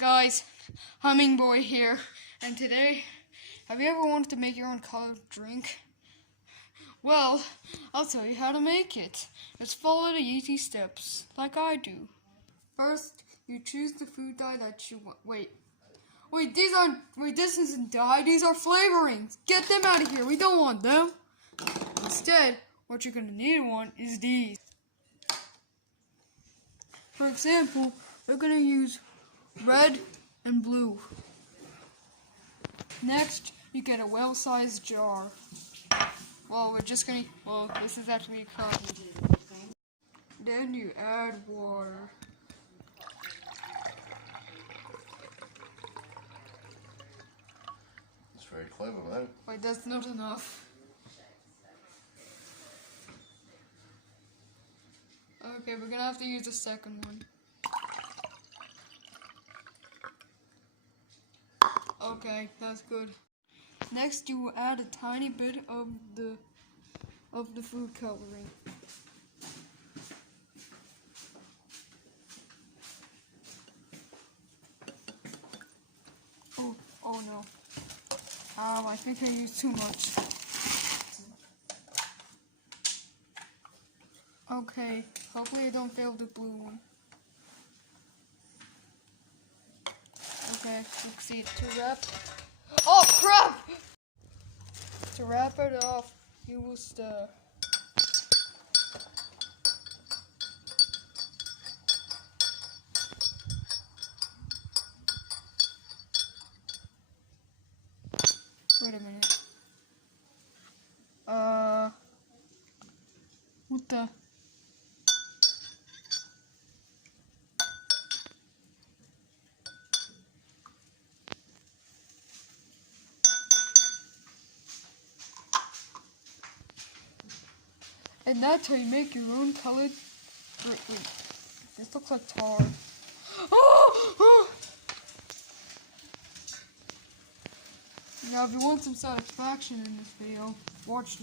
guys, Hummingboy here, and today, have you ever wanted to make your own colored drink? Well, I'll tell you how to make it. Just follow the easy steps, like I do. First, you choose the food dye that you want. Wait, this isn't dye, these are flavorings. Get them out of here, we don't want them. Instead, what you're gonna need is these. For example, we're gonna use red and blue. Next, you get a well-sized jar. This is actually a cup. Then you add water. It's very clever, though. Wait, that's not enough. Okay, we're gonna have to use the second one. Okay, that's good. Next, you will add a tiny bit of the food coloring. Oh no. I think I used too much. Okay, hopefully I don't fail the blue one. Okay, succeed. Oh crap! To wrap it off, you will stir. Wait a minute. What the? And that's how you make your own colored. Wait, this looks like tar. Oh! Now, if you want some satisfaction in this video, watch this.